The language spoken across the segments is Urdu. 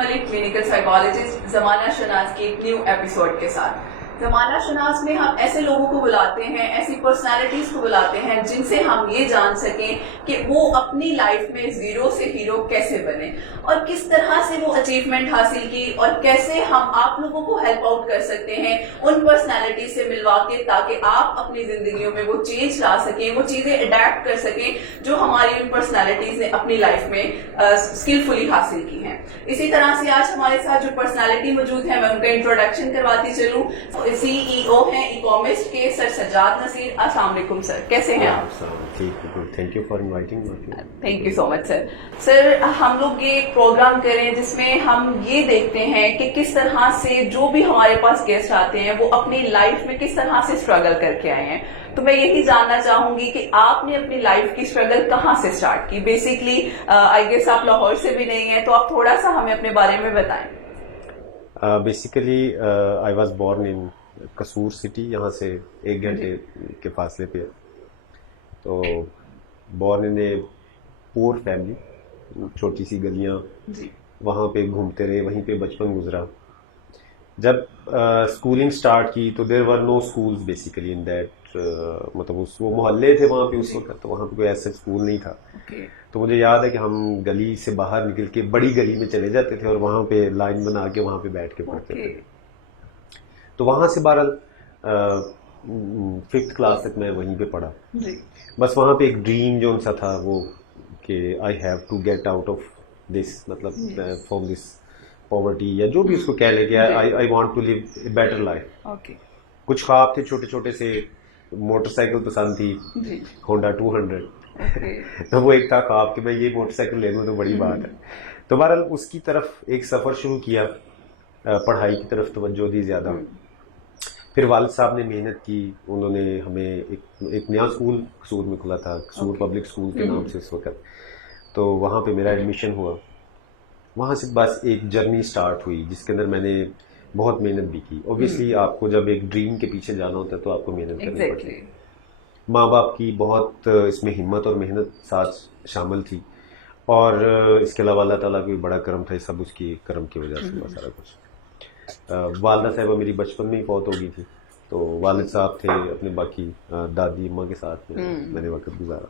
ملک، کلینکل سائیکالوجسٹ، زمانہ شناس کے ایک نیو ایپیسوڈ کے ساتھ. زمانہ شناس میں ہم ایسے لوگوں کو بلاتے ہیں، ایسی پرسنالٹیز کو بلاتے ہیں جن سے ہم یہ جان سکیں کہ وہ اپنی لائف میں زیرو سے ہیرو کیسے بنے اور کس طرح سے وہ اچیومنٹ حاصل کی، اور کیسے ہم آپ لوگوں کو ہیلپ آؤٹ کر سکتے ہیں ان پرسنالٹیز سے ملوا کے، تاکہ آپ اپنی زندگیوں میں وہ چینج لا سکیں، وہ چیزیں اڈیپٹ کر سکیں جو ہماری ان پرسنالٹیز نے اپنی لائف میں اسکلفلی حاصل کی ہیں. اسی طرح سے آج ہمارے ساتھ جو پرسنالٹی موجود ہے میں ان کا انٹروڈکشن کرواتی چلوں. سی ای او ہیں ای کامرس کے سر سجاد نصیر. السلام علیکم سر، کیسے ہیں آپ؟ Thank you for inviting. Thank you so much sir. Sir ہم لوگ یہ ایک پروگرام کریں جس میں ہم یہ دیکھتے ہیں کہ کس طرح سے جو بھی ہمارے پاس گیسٹ آتے ہیں وہ اپنی لائف میں کس طرح سے اسٹرگل کر کے آئے ہیں. تو میں یہی جاننا چاہوں گی کہ آپ نے اپنی لائف کی اسٹرگل کہاں سے اسٹارٹ کی. بیسکلی آئی گیس آپ لاہور سے بھی نہیں ہیں، تو آپ تھوڑا سا ہمیں اپنے بارے میں بتائیں. Basically I was born in Kasur city, یہاں سے 1 گھنٹے کے فاصلے پہ. تو بورن ان اے پور فیملی، چھوٹی سی گلیاں، وہاں پہ گھومتے رہے، وہیں پہ بچپن گزرا. جب اسکولنگ اسٹارٹ کی تو دیر ور نو اسکولز بیسیکلی ان دیٹ، مطلب وہ محلے تھے وہاں پہ اس وقت، تو وہاں پہ کوئی ایسا اسکول نہیں تھا. تو مجھے یاد ہے کہ ہم گلی سے باہر نکل کے بڑی گلی میں چلے جاتے تھے اور وہاں پہ لائن بنا کے وہاں پہ بیٹھ کے پڑھتے تھے. تو وہاں سے بہرحال 5th کلاس تک میں وہیں پہ پڑھا. بس وہاں پہ ایک ڈریم جو سا تھا وہ کہ I have to get out of this, مطلب فرام دس پاورٹی یا جو بھی اس کو کہہ لے کہ I want to live a better life. کچھ خواب تھے چھوٹے چھوٹے سے. موٹر سائیکل پسند تھی، ہونڈا 200. تو وہ ایک تھا خواب کہ میں یہ موٹر سائیکل لے لوں تو بڑی بات ہے. تو بہرحال اس کی طرف ایک سفر شروع کیا، پڑھائی کی طرف توجہ دی زیادہ. پھر والد صاحب نے محنت کی، انہوں نے ہمیں ایک نیا اسکول قصور میں کھلا تھا، قصور پبلک اسکول کے نام سے اس وقت. تو وہاں پہ میرا ایڈمیشن ہوا. وہاں سے بس ایک جرنی سٹارٹ ہوئی جس کے اندر میں نے بہت محنت بھی کی. اوبیسلی آپ کو جب ایک ڈریم کے پیچھے جانا ہوتا ہے تو آپ کو محنت کرنی پڑتی ہے. ماں باپ کی بہت اس میں ہمت اور محنت ساتھ شامل تھی، اور اس کے علاوہ اللہ تعالیٰ کا بھی بڑا کرم تھا. سب اس کی کرم کی وجہ سے ہوا سارا کچھ. والدہ صاحبہ میری بچپن میں ہی فوت ہو گئی تھی، تو والد صاحب تھے اپنے، باقی دادی اماں کے ساتھ میں نے وقت گزارا.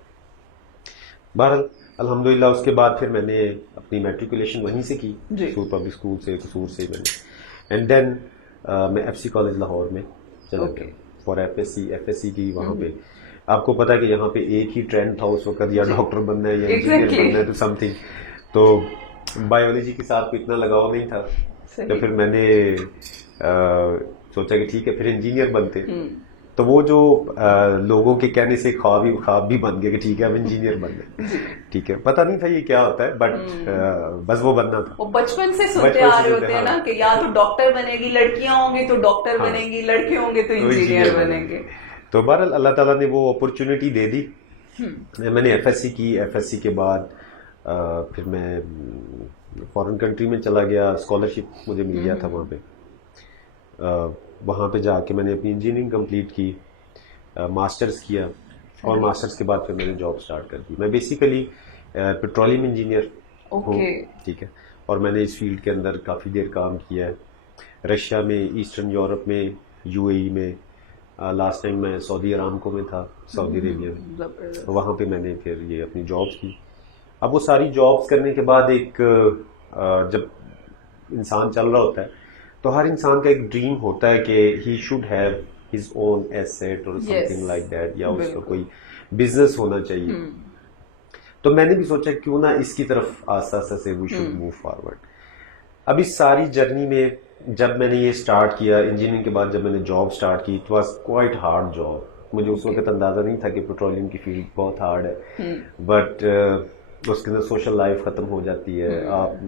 بہرحال الحمدللہ اس کے بعد پھر میں نے اپنی میٹریکولیشن وہیں سے کی، قصور پبلک اسکول سے، قصور سے میں نے. اینڈ دین میں ایف سی کالج لاہور میں چلا گیا فار ایف ایس سی کی. وہاں پہ آپ کو پتا کہ یہاں پہ ایک ہی ٹرینڈ تھا اس وقت، یا ڈاکٹر بننا ہے یا انجینئر بننا ہے تو سم تھنگ. تو بایولوجی کے ساتھ کوئی اتنا لگاؤ نہیں تھا. تو پھر میں نے سوچا کہ ٹھیک ہے پھر انجینئر بنتے. تو وہ جو لوگوں کے کہنے سے خواب بھی بن گیا کہ ٹھیک ہے اب انجینئر بن گئے. ٹھیک ہے، پتہ نہیں تھا یہ کیا ہوتا ہے، بٹ بس وہ بننا تھا. وہ بچپن سے سنتے آ رہے ہوتے ہیں نا کہ یا تو ڈاکٹر بنے گی، لڑکیاں ہوں گی تو ڈاکٹر بنے گی، لڑکے ہوں گے تو انجینئر بنیں گے. تو بہرحال اللہ تعالیٰ نے وہ اپرچونٹی دے دی. میں نے ایف ایس سی کی. ایف ایس سی کے بعد پھر میں فورن کنٹری میں چلا گیا. اسکالرشپ مجھے مل گیا تھا وہاں پہ. وہاں پہ جا کے میں نے اپنی انجینئرنگ کمپلیٹ کی، ماسٹرز کیا، اور ماسٹرز کے بعد پھر میں نے جاب سٹارٹ کر دی. میں بیسیکلی پیٹرولیم انجینئر ہوں. ٹھیک ہے، اور میں نے اس فیلڈ کے اندر کافی دیر کام کیا ہے، رشیا میں، ایسٹرن یورپ میں، یو اے ای میں. لاسٹ ٹائم میں سعودی ارامکو میں تھا، سعودی عربیہ میں. وہاں پہ میں نے پھر یہ اپنی جابس کی. اب وہ ساری جابس کرنے کے بعد ایک جب انسان چل رہا ہوتا ہے تو ہر انسان کا ایک ڈریم ہوتا ہے کہ he should have his own asset اور سم تھنگ لائک دیٹ، یا اس کا کوئی بزنس ہونا چاہیے. تو میں نے بھی سوچا کیوں نہ اس کی طرف آہستہ آہستہ سے وی شوڈ موو فارورڈ. اب اس ساری جرنی میں جب میں نے یہ سٹارٹ کیا انجینئرنگ کے بعد، جب میں نے جاب سٹارٹ کی، it was quite hard job. مجھے اس وقت اندازہ نہیں تھا کہ پیٹرولیم کی فیلڈ بہت ہارڈ ہے، بٹ اس کے اندر سوشل لائف ختم ہو جاتی ہے. آپ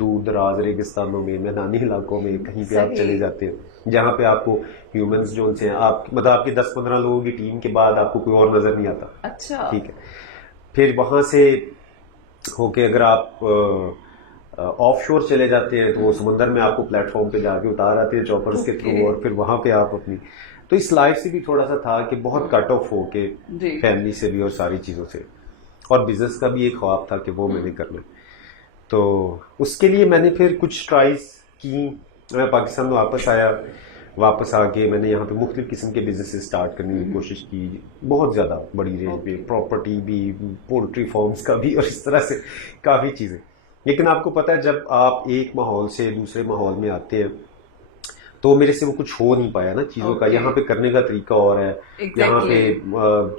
دور دراز ریگستانوں میں، میدانی علاقوں میں کہیں پہ آپ چلے جاتے ہیں جہاں پہ آپ کو ہیومنز جو ان سے آپ مطلب آپ کی 10-15 لوگوں کی ٹیم کے بعد آپ کو کوئی اور نظر نہیں آتا. اچھا، ٹھیک ہے. پھر وہاں سے ہو کے اگر آپ آف شور چلے جاتے ہیں تو وہ سمندر میں آپ کو پلیٹ فارم پہ جا کے اتار آتے ہیں چاپرز کے تھرو، اور پھر وہاں پہ آپ اپنی. تو اس لائف سے بھی تھوڑا سا تھا کہ بہت کٹ آف ہو کے فیملی سے بھی اور ساری چیزوں سے، اور بزنس کا بھی ایک خواب تھا کہ وہ میں نے کرنا. تو اس کے لیے میں نے پھر کچھ ٹرائز کی. میں پاکستان میں واپس آ کے میں نے یہاں پہ مختلف قسم کے بزنس اسٹارٹ کرنے کی کوشش کی, بہت زیادہ بڑی رینج پہ, پراپرٹی بھی, پولٹری فارمز کا بھی, اور اس طرح سے کافی چیزیں. لیکن آپ کو پتہ ہے جب آپ ایک ماحول سے دوسرے ماحول میں آتے ہیں تو میرے سے وہ کچھ ہو نہیں پایا نا چیزوں کا. یہاں پہ کرنے کا طریقہ اور ہے, یہاں پہ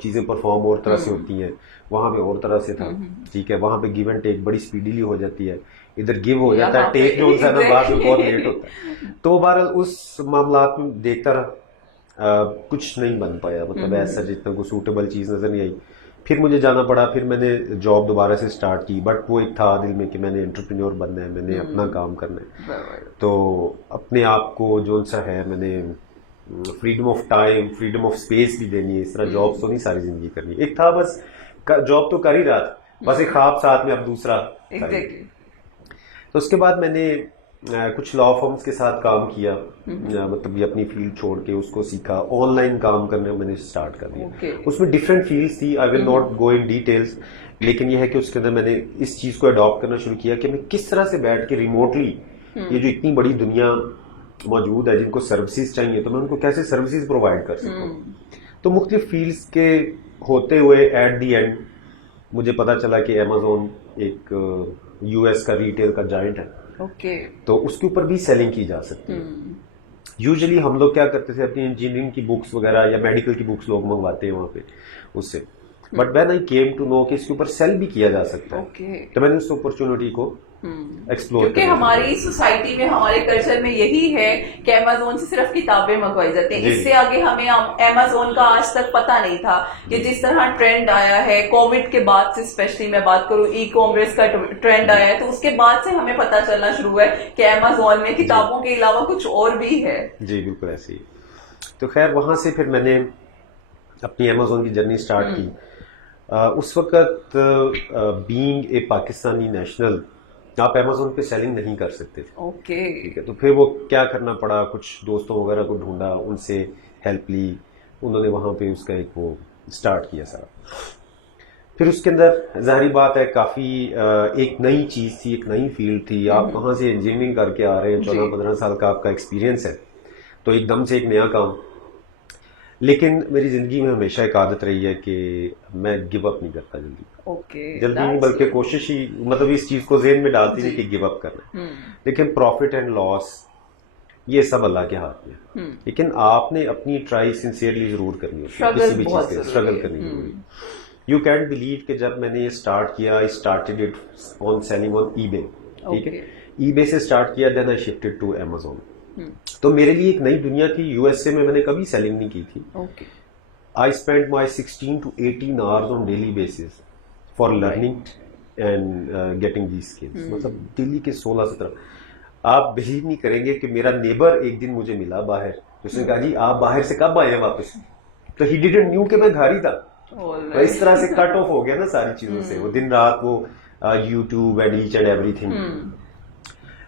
چیزیں پرفارم اور طرح سے ہوتی ہیں, وہاں پہ اور طرح سے تھا. ٹھیک ہے, وہاں پہ گیو اینڈ ٹیک بڑی اسپیڈیلی ہو جاتی ہے, ادھر گیو ہو جاتا ہے, ٹیک جو ہوتا ہے نا بعد میں بہت لیٹ ہوتا ہے. تو بہرحال اس معاملات میں دیکھتا رہا, کچھ نہیں بن پایا, مطلب ایسا جتنا کوئی سوٹیبل چیز نظر نہیں آئی. پھر مجھے جانا پڑا, پھر میں نے جاب دوبارہ سے اسٹارٹ کی, بٹ وہ ایک تھا دل میں کہ میں نے انٹرپرینور بننا ہے, میں نے اپنا کام کرنا ہے. تو اپنے آپ کو جو سا ہے میں نے freedom of time, freedom of space بھی دینی ہے. اس طرح جاب تو نہیں ساری زندگی کرنی. ایک تھا بس جاب تو کر ہی رہا تھا, بس ایک خواب ساتھ میں اب دوسرا. تو اس کے بعد میں نے کچھ لا فرمز کے ساتھ کام کیا, مطلب یہ اپنی فیلڈ چھوڑ کے اس کو سیکھا, آن لائن کام کرنے میں نے اسٹارٹ کر دیا. اس میں ڈفرینٹ فیلڈس تھی, آئی will not go in details, لیکن یہ ہے کہ اس کے اندر میں نے اس چیز کو اڈاپٹ کرنا شروع کیا کہ میں کس طرح سے بیٹھ کے ریموٹلی, یہ جو اتنی بڑی دنیا موجود ہے جن کو سروسز چاہیے, تو میں ان کو کیسے سروسز پرووائڈ کر سکوں. تو مختلف فیلڈس کے ہوتے ہوئے ایٹ دی اینڈ مجھے پتا چلا کہ امیزون ایک یو ایس کا ریٹیل کا جائنٹ ہے, تو اس کے اوپر بھی سیلنگ کی جا سکتی ہے. یوزلی ہم لوگ کیا کرتے تھے, اپنی انجینئرنگ کی بکس وغیرہ یا میڈیکل کی بکس لوگ منگواتے ہیں وہاں پہ اس سے, but when I came to know کہ اس کے اوپر سیل بھی کیا جا سکتا ہے, تو میں نے اس اپرچونٹی کو ایکسپلور کیونکہ ہماری سوسائٹی میں, ہمارے کلچر میں یہی ہے کہ امیزون سے صرف کتابیں منگوائی جاتی ہیں. اس سے آگے ہمیں امیزون کا آج تک پتہ نہیں تھا کہ جس طرح ٹرینڈ آیا ہے کووڈ کے بعد سے, اسپیشلی میں بات کروں ای کامرس کا ٹرینڈ آیا ہے, تو اس کے بعد سے ہمیں پتہ چلنا شروع ہوا ہے کہ امیزون میں کتابوں کے علاوہ کچھ اور بھی ہے. جی بالکل ایسے ہی. تو خیر وہاں سے پھر میں نے اپنی امیزون کی جرنی اسٹارٹ کی. اس وقت بینگ اے پاکستانی نیشنل آپ امیزون پہ سیلنگ نہیں کر سکتے تھے. ٹھیک ہے, تو پھر وہ کیا کرنا پڑا, کچھ دوستوں وغیرہ کو ڈھونڈا, ان سے ہیلپ لی, انہوں نے وہاں پہ اس کا ایک وہ اسٹارٹ کیا سارا. پھر اس کے اندر ظاہری بات ہے کافی ایک نئی چیز تھی, ایک نئی فیلڈ تھی. آپ کہاں سے انجینئرنگ کر کے آ رہے ہیں, 14-15 سال کا آپ کا ایکسپیرینس ہے, تو ایک دم سے ایک نیا کام. لیکن میری زندگی میں ہمیشہ ایک عادت رہی ہے کہ میں گیو اپ نہیں کرتا جلدی نہیں, بلکہ کوشش ہی, مطلب اس چیز کو ذہن میں ڈالتی نہیں کہ گیو اپ کرنا. لیکن پروفٹ اینڈ لاس یہ سب اللہ کے ہاتھ میں, لیکن آپ نے اپنی ٹرائی سنسیئرلی ضرور کرنی ہے, کسی بھی چیز سے اسٹرگل کرنی ضروری. یو کینٹ بلیو کہ جب میں نے یہ اسٹارٹ کیا, I started it on selling on eBay. ٹھیک ہے, ای بے سے اسٹارٹ کیا, then I shifted to Amazon. تو میرے لیے ایک نئی دنیا تھی. یو ایس اے میں نے کبھی سیلنگ نہیں کی تھی. I spend my 16 to 18 hours on daily basis for learning and getting these skills. مطلب دلی کے 16-17. آپ بلیو نہیں کریں گے کہ میرا نیبر ایک دن مجھے ملا باہر, اس نے کہا جی آپ باہر سے کب آئے ہیں واپس, تو ہی ڈیڈنٹ نیو کہ میں گھر ہی تھا. اس طرح سے کٹ آف ہو گیا نا ساری چیزوں سے, وہ دن رات وہ YouTube and each and everything.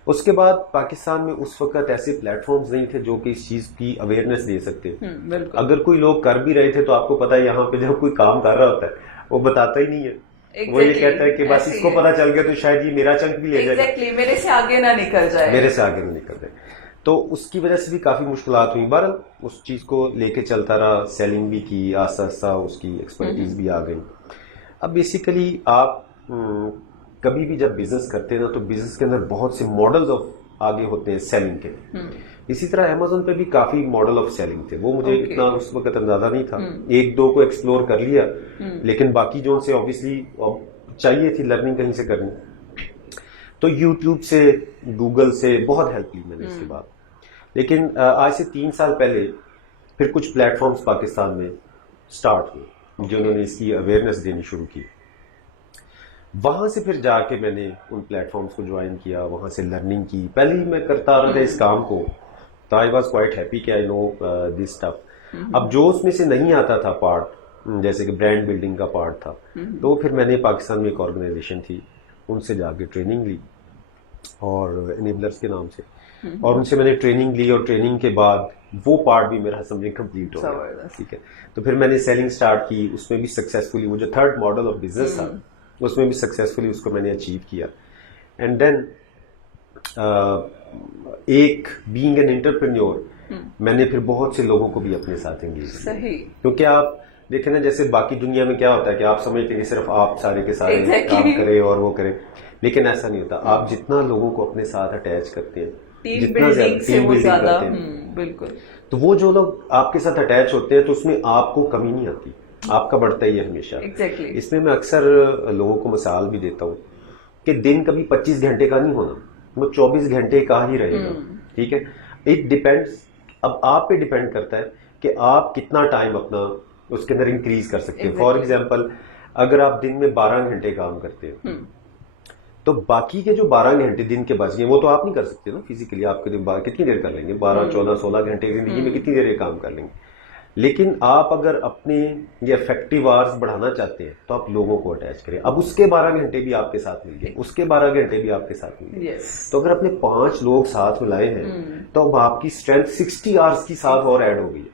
اس کے بعد پاکستان میں اس وقت ایسے پلیٹ فارمز نہیں تھے جو کہ اس چیز کی اویئرنیس دے سکتے. اگر کوئی لوگ کر بھی رہے تھے تو آپ کو پتا ہے یہاں پہ جب کوئی کام کر رہا ہوتا ہے وہ بتاتا ہی نہیں ہے, وہ یہ کہتا ہے کہ بس اس کو پتا چل گیا تو شاید یہ میرا چنک بھی لے جائے, میرے سے آگے نہ نکل جائے, میرے سے آگے نہ نکل جائے. تو اس کی وجہ سے بھی کافی مشکلات ہوئی. بہرحال اس چیز کو لے کے چلتا رہا, سیلنگ بھی کی, آہستہ آہستہ اس کی ایکسپرٹیز بھی آ گئی. اب بیسیکلی آپ کبھی بھی جب بزنس کرتے ہیں نا, تو بزنس کے اندر بہت سے ماڈلز آف آگے ہوتے ہیں سیلنگ کے. اسی طرح امیزون پہ بھی کافی ماڈل آف سیلنگ تھے, وہ مجھے اتنا اس وقت اندازہ نہیں تھا. ایک دو کو ایکسپلور کر لیا, لیکن باقی جو سے آبویسلی چاہیے تھی لرننگ کہیں سے کرنی, تو یوٹیوب سے, گوگل سے بہت ہیلپ لی میں نے اس کے بعد. لیکن آج سے 3 سال پہلے پھر کچھ پلیٹ فارمز پاکستان میں اسٹارٹ ہوئے جنہوں نے اس کی اویئرنیس دینی شروع کی. وہاں سے پھر جا کے میں نے ان پلیٹ فارمز کو جوائن کیا, وہاں سے لرننگ کی. پہلے ہی میں کرتا رہا تھا اس کام کو, تو آئی واز کوائٹ ہیپی کہ آئی نو دس اسٹف. اب جو اس میں سے نہیں آتا تھا پارٹ, جیسے کہ برانڈ بلڈنگ کا پارٹ تھا, تو پھر میں نے پاکستان میں ایک آرگنائزیشن تھی, ان سے جا کے ٹریننگ لی, اور انیبلرز کے نام سے, اور ان سے میں نے ٹریننگ لی, اور ٹریننگ کے بعد وہ پارٹ بھی میرا سمجھے کمپلیٹ ہو گیا. ٹھیک ہے, تو پھر میں نے سیلنگ اسٹارٹ کی, اس میں بھی سکسیزفلی وہ جو تھرڈ ماڈل آف بزنس تھا اس میں بھی سکسیزفلی اس کو میں نے اچیو کیا. اینڈ دین ایک بینگ این انٹرپرینیور میں نے پھر بہت سے لوگوں کو بھی اپنے ساتھ انگیج کیا. کیونکہ آپ دیکھیں نا جیسے باقی دنیا میں کیا ہوتا ہے کہ آپ سمجھتے ہیں کہ صرف آپ سارے کے سارے کام کریں اور وہ کریں, لیکن ایسا نہیں ہوتا. آپ جتنا لوگوں کو اپنے ساتھ اٹیچ کرتے ہیں, جتنا زیادہ ٹیم بلڈنگ کرتے ہیں, بالکل, تو وہ جو لوگ آپ کے ساتھ اٹیچ ہوتے ہیں تو اس میں آپ کو کمی نہیں آتی, آپ کا بڑھتا ہی ہے ہمیشہ. اس میں اکثر لوگوں کو مثال بھی دیتا ہوں کہ دن کبھی 25 گھنٹے کا نہیں ہونا, وہ 24 گھنٹے کا ہی رہے گا. ٹھیک ہے, اٹ ڈیپینڈس, اب آپ پہ ڈیپینڈ کرتا ہے کہ آپ کتنا ٹائم اپنا اس کے اندر انکریز کر سکتے ہیں. فار ایگزامپل اگر آپ دن میں 12 گھنٹے کام کرتے ہیں تو باقی کے جو 12 گھنٹے دن کے بچ گئے وہ تو آپ نہیں کر سکتے نا فزیکلی. آپ کے دن کتنی دیر کر لیں گے, 12 14 16 گھنٹے زندگی میں کتنی دیر کام کر لیں گے. لیکن آپ اگر اپنے یہ افیکٹو آورز بڑھانا چاہتے ہیں تو آپ لوگوں کو اٹیچ کریں. اب اس کے 12 گھنٹے بھی آپ کے ساتھ مل گئے, اس کے 12 گھنٹے بھی آپ کے ساتھ مل گئے. تو اگر اپنے 5 لوگ ساتھ ملائے ہیں تو اب آپ کی اسٹرینتھ 60 آورز کی ساتھ اور ایڈ ہو گئی ہے.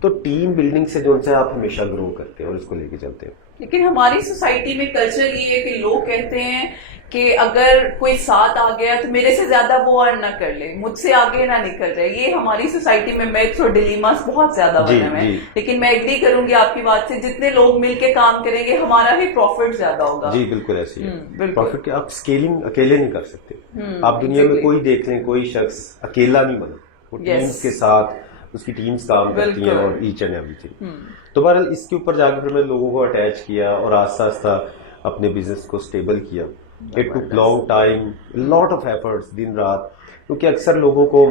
تو ٹیم بلڈنگ سے جو ہے آپ ہمیشہ گرو کرتے ہیں اور اس کو لے کے چلتے ہیں. لیکن ہماری سوسائٹی میں کلچر یہ ہے کہ لوگ کہتے ہیں کہ اگر کوئی ساتھ آ گیا تو میرے سے زیادہ وہ ارن نہ کر لے, مجھ سے آگے نہ نکل جائے. یہ ہماری سوسائٹی میں میتھس اور ڈیلیماس بہت زیادہ بنے ہوئے ہیں. لیکن میں ایگری کروں گی آپ کی بات سے, جتنے لوگ مل کے کام کریں گے ہمارا ہی پروفٹ زیادہ ہوگا. جی بالکل ایسے ہی پروفٹ کے آپ اسکیلنگ اکیلے نہیں کر سکتے. آپ دنیا میں کوئی دیکھ لیں, کوئی شخص اکیلا نہیں بنا, وہ ٹیمز کے ساتھ اس کی ٹیمز کام کرتی ہیں اور ایچ اینڈ ایوری تھنگ. تو بہرحال اس کے اوپر جا کے پھر میں لوگوں کو اٹیچ کیا اور آہستہ آہستہ اپنے بزنس کو اسٹیبل کیا. It took long time, lot of efforts, دن رات. کیونکہ اکثر لوگوں کو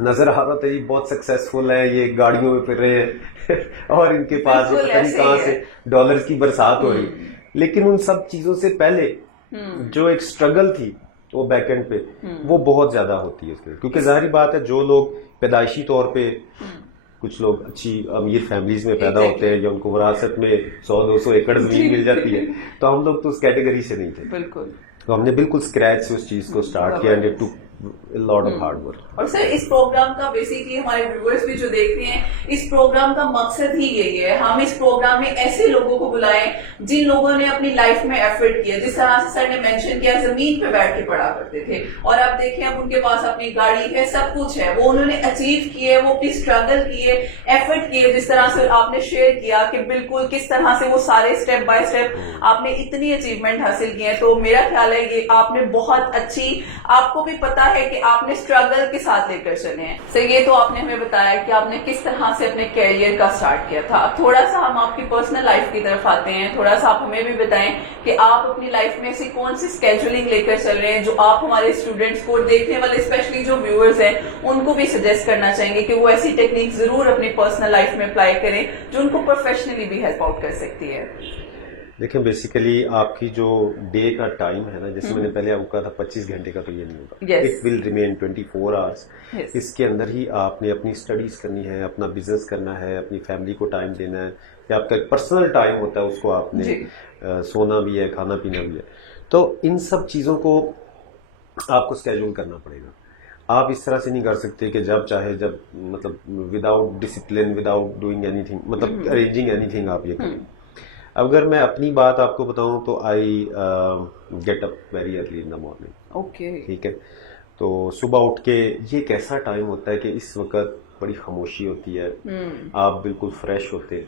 نظر آ رہا تھا یہ بہت سکسیسفل ہے, یہ گاڑیوں میں پھر رہے ہیں اور ان کے پاس پتہ نہیں کہاں سے ڈالرز کی برسات ہو رہی. لیکن ان سب چیزوں سے پہلے جو ایک اسٹرگل تھی وہ بیک اینڈ پہ وہ بہت زیادہ ہوتی ہے اس کے. کیونکہ ظاہری بات ہے جو لوگ پیدائشی طور پہ کچھ لوگ اچھی امیر فیملیز میں پیدا ہوتے ہیں یا ان کو وراثت میں 100-200 ایکڑ زمین مل جاتی ہے, تو ہم لوگ تو اس کیٹیگری سے نہیں تھے. بالکل, تو ہم نے بالکل اسکریچ سے اس چیز کو اسٹارٹ کیا, and it took lot of hard work. اور سر اس پروگرام کا بیسیکلی ہمارے ویورز بھی جو دیکھ رہے ہیں, اس پروگرام کا مقصد ہی یہی ہے, ہم اس پروگرام میں ایسے لوگوں کو بلائیں جن لوگوں نے اپنی لائف میں ایفرٹ کیا. جس طرح سے سر نے مینشن کیا زمین پہ بیٹھ کے پڑھا کرتے تھے, اور آپ دیکھیں اب ان کے پاس اپنی گاڑی ہے, سب کچھ ہے, وہ انہوں نے اچیو کیے, وہ اپنی اسٹرگل کیے, ایفرٹ کیے. جس طرح سے آپ نے شیئر کیا کہ بالکل کس طرح سے وہ سارے اسٹیپ بائی اسٹیپ آپ نے اتنی اچیومنٹ حاصل کی ہیں. تو میرا خیال ہے یہ آپ نے بہت اچھی, آپ کو بھی پتا ہے کہ آپ نے اسٹرگل کے ساتھ لے کر چلے ہیں. سر یہ تو آپ نے ہمیں بتایا کہ آپ نے کس طرح سے اپنے کیریئر کا اسٹارٹ کیا تھا. اب تھوڑا سا ہم آپ کی پرسنل لائف کی طرف آتے ہیں, تھوڑا سا آپ ہمیں بھی بتائیں کہ آپ اپنی لائف میں ایسی کون سی اسکیجولنگ لے کر چل رہے ہیں جو آپ ہمارے اسٹوڈینٹس کو, دیکھنے والے اسپیشلی جو ویورز ہیں, ان کو بھی سجیسٹ کرنا چاہیں گے کہ وہ ایسی ٹیکنیک ضرور اپنی پرسنل لائف میں اپلائی کریں جو ان کو پروفیشنلی بھی ہیلپ آؤٹ کر سکتی ہے. دیکھیں بیسیکلی آپ کی جو ڈے کا ٹائم ہے نا, جیسے میں نے پہلے آپ کو کہا تھا 25 گھنٹے کا, تو یہ نہیں ہوگا. It will remain 24 hours. اس کے اندر ہی آپ نے اپنی اسٹڈیز کرنی ہے, اپنا بزنس کرنا ہے, اپنی فیملی کو ٹائم دینا ہے, یا آپ کا ایک پرسنل ٹائم ہوتا ہے اس کو آپ نے سونا بھی ہے, کھانا پینا بھی ہے. تو ان سب چیزوں کو آپ کو اسکیجول کرنا پڑے گا. آپ اس طرح سے نہیں کر سکتے کہ جب چاہے جب, مطلب without discipline, without doing any thing, مطلب ارینجنگ اینی تھنگ آپ یہ کریں. اگر میں اپنی بات آپ کو بتاؤں تو I get up very early in the morning. Okay, ٹھیک ہے. تو صبح اٹھ کے یہ ایک ایسا ٹائم ہوتا ہے کہ اس وقت بڑی خاموشی ہوتی ہے, آپ بالکل فریش ہوتے.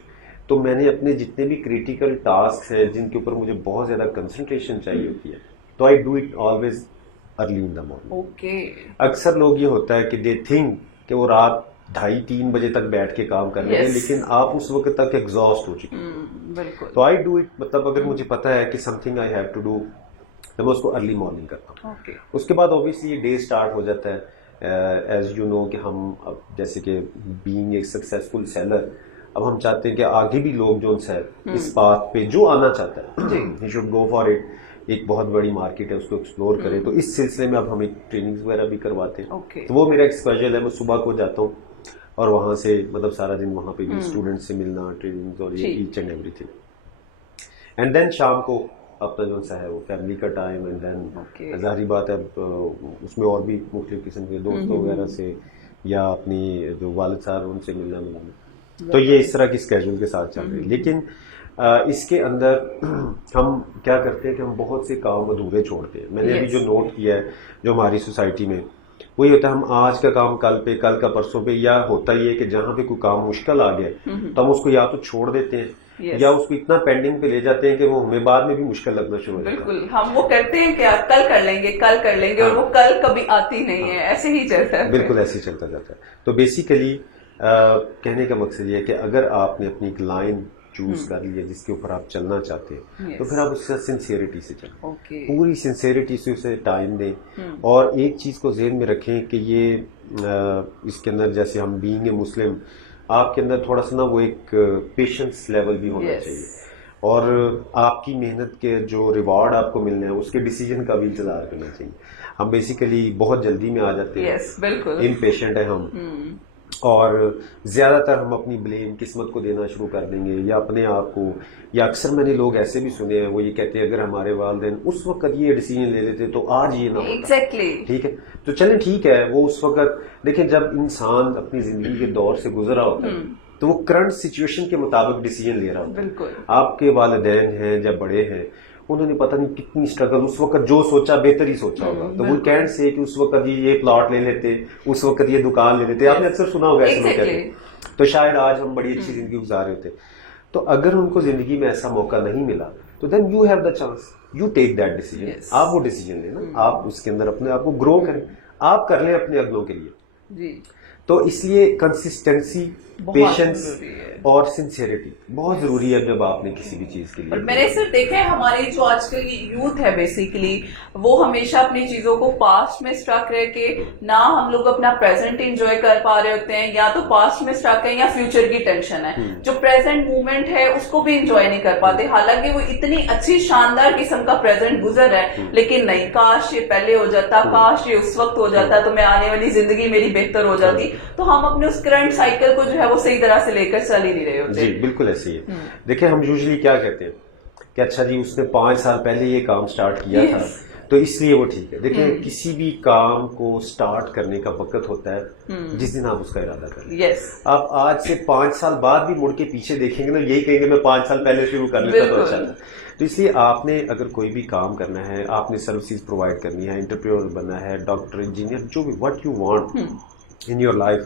تو میں نے اپنے جتنے بھی کریٹیکل ٹاسک ہیں جن کے اوپر مجھے بہت زیادہ کنسنٹریشن چاہیے ہوتی ہے, تو I do it always early in the morning. Okay. اکثر لوگ یہ ہوتا ہے کہ دے تھنک کہ وہ رات 2:30-3 بجے تک بیٹھ کے کام کر رہے ہیں, لیکن آپ اس وقت تک ایگزاسٹ ہو چکے ہیں. تو آئی ڈو اٹ, مطلب اگر مجھے پتا ہے کہ something I have to do, تو میں اس کو ارلی مارننگ کرتا ہوں. اس کے بعد اوبیسلی یہ ڈے اسٹارٹ ہو جاتا ہے. ایز یو نو کہ ہم اب جیسے کہ بینگ اے سکسیزفل سیلر, اب ہم چاہتے ہیں کہ آگے بھی لوگ جو ہے اس بات پہ جو آنا چاہتا ہے he should go for it. ایک بہت بڑی مارکیٹ ہے, اس کو ایکسپلور کریں. تو اس سلسلے میں اب ہم ایک ٹریننگز وغیرہ بھی کرواتے ہیں. تو وہ میرا ایک اسکیجول ہے, میں صبح کو جاتا ہوں اور وہاں سے مطلب سارا دن وہاں پہ بھی اسٹوڈنٹ سے ملنا, ٹریننگ اور یہ each and everything. And then شام کو اپنا جو سا ہے وہ فیملی کا ٹائم, اینڈ دین ظاہری بات ہے اس میں اور بھی مختلف قسم کے دوستوں وغیرہ سے یا اپنی جو والد صاحب ان سے ملنا. تو یہ اس طرح کی اسکیجول کے ساتھ چل رہی ہے. لیکن اس کے اندر ہم کیا کرتے ہیں کہ ہم بہت سے کام ادھورے چھوڑتے ہیں. میں نے ابھی جو نوٹ کیا ہے جو ہماری سوسائٹی میں وہی ہوتا ہے, ہم آج کا کام کل پہ, کل کا پرسوں پہ, یا ہوتا ہی ہے کہ جہاں پہ کوئی کام مشکل آ گیا تو ہم اس کو یا تو چھوڑ دیتے ہیں یا اس کو اتنا پینڈنگ پہ لے جاتے ہیں کہ وہ ہمیں بعد میں بھی مشکل لگنا شروع ہو جاتا ہے. بالکل, ہم وہ کرتے ہیں کہ کل کر لیں گے, کل کر لیں گے, اور وہ کل کبھی آتی نہیں ہے, ایسے ہی چلتا ہے. بالکل ایسے ہی چلتا جاتا ہے. تو بیسیکلی کہنے کا مقصد یہ ہے کہ اگر آپ نے اپنی ایک لائن چوز کر لی ہے جس کے اوپر آپ چلنا چاہتے ہیں تو پھر آپ اس سے سنسیئرٹی سے چلیں, پوری سنسیئرٹی سے اسے ٹائم دیں. اور ایک چیز کو ذہن میں رکھیں کہ یہ اس کے اندر جیسے ہم بینگ اے مسلم, آپ کے اندر تھوڑا سا نا وہ ایک پیشنس لیول بھی ہونا چاہیے, اور آپ کی محنت کے جو ریوارڈ آپ کو ملنے ہیں اس کے ڈیسیجن کا بھی انتظار کرنا چاہیے. ہم بیسیکلی بہت جلدی میں آ جاتے ہیں, امپیشنٹ ہیں ہم, اور زیادہ تر ہم اپنی بلیم قسمت کو دینا شروع کر دیں گے یا اپنے آپ کو. یا اکثر میں نے لوگ ایسے بھی سنے ہیں وہ یہ کہتے ہیں اگر ہمارے والدین اس وقت یہ ڈیسیجن لے لیتے تو آج یہ نہ ہوتا. ٹھیک ہے, تو چلیں ٹھیک ہے, وہ اس وقت دیکھیں جب انسان اپنی زندگی کے دور سے گزرا ہوتا ہے تو وہ کرنٹ سچویشن کے مطابق ڈیسیجن لے رہا ہوتا ہے. آپ کے والدین ہیں جب بڑے ہیں, انہوں نے پتہ نہیں کتنی اسٹرگل, اس وقت جو سوچا بہتر ہی سوچا ہوگا, تو وہ کینٹ سے کہ اس وقت یہ پلاٹ لے لیتے, اس وقت یہ دکان لے لیتے. آپ نے اکثر سنا ہوگا ایسے لوگ کہتے ہیں, تو شاید آج ہم بڑی اچھی زندگی گزارے ہوتے. تو اگر ان کو زندگی میں ایسا موقع نہیں ملا تو then you have the chance, you take that decision. آپ وہ ڈیسیجن لیں نا, آپ اس کے اندر اپنے آپ کو گرو کریں, آپ کر لیں اپنے اگلوں کے لیے. تو اس لیے کنسسٹنسی, پیشنس اور سنسیئرٹی بہت ضروری ہے جب آپ نے کسی بھی چیز کے لیے. میں نے صرف دیکھا ہے ہماری جو آج کل یوتھ ہے بیسیکلی وہ ہمیشہ اپنی چیزوں کو پاسٹ میں اسٹرک رہ کے نہ ہم لوگ اپنا پریزنٹ انجوائے کر پا رہے ہوتے ہیں, یا تو پاسٹ میں اسٹرک ہے یا فیوچر کی ٹینشن ہے. جو پریزنٹ مومنٹ ہے اس کو بھی انجوائے نہیں کر پاتے, حالانکہ وہ اتنی اچھی شاندار قسم کا پریزنٹ گزر ہے, لیکن نہیں, کاش یہ پہلے ہو جاتا, کاش یہ اس وقت ہو جاتا تو میں آنے والی زندگی میری بہتر ہو جاتی. تو ہم اپنے اس کرنٹ سائیکل کو جو ہے وہ صحیح طرح سے لے کر چل ہی نہیں رہے ہوتے. جی بالکل ایسے ہی ہے. دیکھیں ہم یوزلی کیا کہتے ہیں کہ اچھا جی اس نے 5 سال پہلے یہ کام سٹارٹ کیا تھا تو اس لیے وہ ٹھیک ہے. دیکھیں کسی بھی کام کو سٹارٹ کرنے کا وقت ہوتا ہے جس دن آپ اس کا ارادہ کر لیں. آپ آج سے 5 سال بعد بھی مڑ کے پیچھے دیکھیں گے نا, یہی کہیں گے میں 5 سال پہلے شروع کر لیتا تو اچھا تھا. تو اس لیے آپ نے اگر کوئی بھی کام کرنا ہے, آپ نے سروسز پرووائڈ کرنی ہے, انٹرپرینور بننا ہے, ڈاکٹر, انجینئر, جو بھی what you want in your life,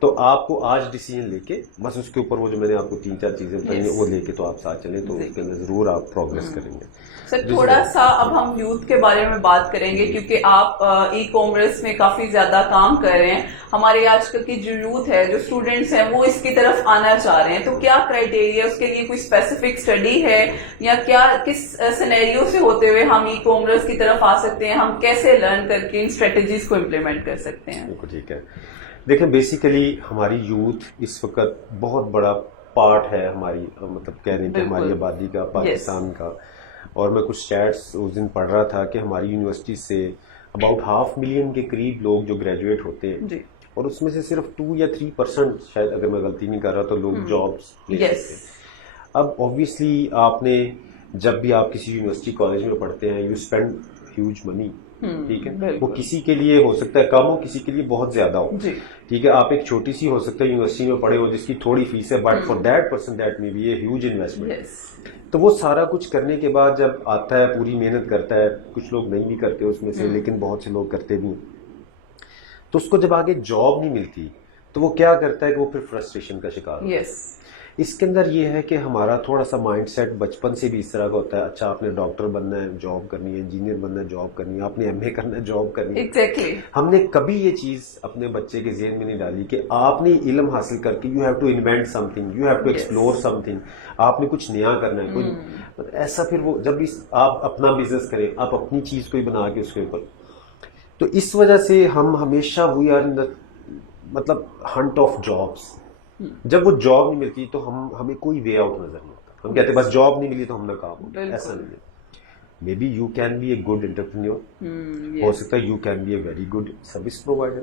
تو آپ کو آج ڈیسیجن لے کے بس اس کے اوپر وہ جو میں نے آپ کو 3-4 چیزیں بتائی ہیں وہ لے کے تو آپ ساتھ چلیں تو اس کے اندر ضرور آپ پروگریس کریں گے. سر تھوڑا سا اب ہم یوتھ کے بارے میں بات کریں گے, کیونکہ آپ ای کامرس میں کافی زیادہ کام کر رہے ہیں. ہمارے آج کل کی جو یوتھ ہے, جو اسٹوڈینٹس ہیں, وہ اس کی طرف آنا چاہ رہے ہیں, تو کیا کرائٹیریا اس کے لیے کوئی اسپیسیفک اسٹڈی ہے, یا کیا کس سینیریو سے ہوتے ہوئے ہم ای کامرس کی طرف آ سکتے ہیں, ہم کیسے لرن کر کے ان اسٹریٹجیز کو امپلیمنٹ کر سکتے ہیں؟ ٹھیک ہے. دیکھیں بیسیکلی ہماری یوتھ اس وقت بہت بڑا پارٹ ہے ہماری, مطلب کہہ رہے ہیں کہ ہماری آبادی کا, پاکستان کا. اور میں کچھ اسٹیٹس اس دن پڑھ رہا تھا کہ ہماری یونیورسٹی سے اباؤٹ 500,000 کے قریب لوگ جو گریجویٹ ہوتے ہیں, اور اس میں سے صرف 2 یا 3% شاید, اگر میں غلطی نہیں کر رہا, تو لوگ جابس لے سکتے ہیں. اب اوبویسلی آپ نے جب بھی آپ کسی یونیورسٹی کالج میں پڑھتے ہیں, یو اسپینڈ ہیوج منی. ٹھیک ہے, وہ کسی کے لیے ہو سکتا ہے کم ہو, کسی کے لیے بہت زیادہ ہو. ٹھیک ہے, آپ ایک چھوٹی سی ہو سکتا ہے یونیورسٹی میں پڑھے ہو جس کی تھوڑی فیس ہے, but for that person that میں بی اے ہیوج انویسٹمنٹ. تو وہ سارا کچھ کرنے کے بعد جب آتا ہے, پوری محنت کرتا ہے, کچھ لوگ نہیں بھی کرتے اس میں سے, لیکن بہت سے لوگ کرتے بھی ہیں, تو اس کو جب آگے جاب نہیں ملتی تو وہ کیا کرتا ہے کہ وہ پھر فرسٹریشن کا شکار ہوتا ہے. اس کے اندر یہ ہے کہ ہمارا تھوڑا سا مائنڈ سیٹ بچپن سے بھی اس طرح کا ہوتا ہے, اچھا آپ نے ڈاکٹر بننا ہے, جاب کرنی ہے, انجینئر بننا ہے, جاب کرنی ہے, آپ نے ایم اے کرنا ہے, جاب کرنی ہے. ہم نے کبھی یہ چیز اپنے بچے کے ذہن میں نہیں ڈالی کہ آپ نے علم حاصل کر کے you have to invent something, you have to explore something, آپ نے کچھ نیا کرنا ہے. کوئی ایسا پھر وہ جب آپ اپنا بزنس کریں, آپ اپنی چیز کو ہی بنا کے اس کے اوپر, تو اس وجہ سے ہم ہمیشہ وی آر ان دا مطلب ہنٹ آف جابس. جب وہ جاب نہیں ملتی تو ہمیں کوئی وے آؤٹ نظر نہیں آتا, ہم کہتے ہیں بس جاب نہیں ملی تو ہم ناکام ہو گئے. ایسا نہیں ہے. Maybe you can be a good entrepreneur, ہو سکتا ہے you can be a very good service provider,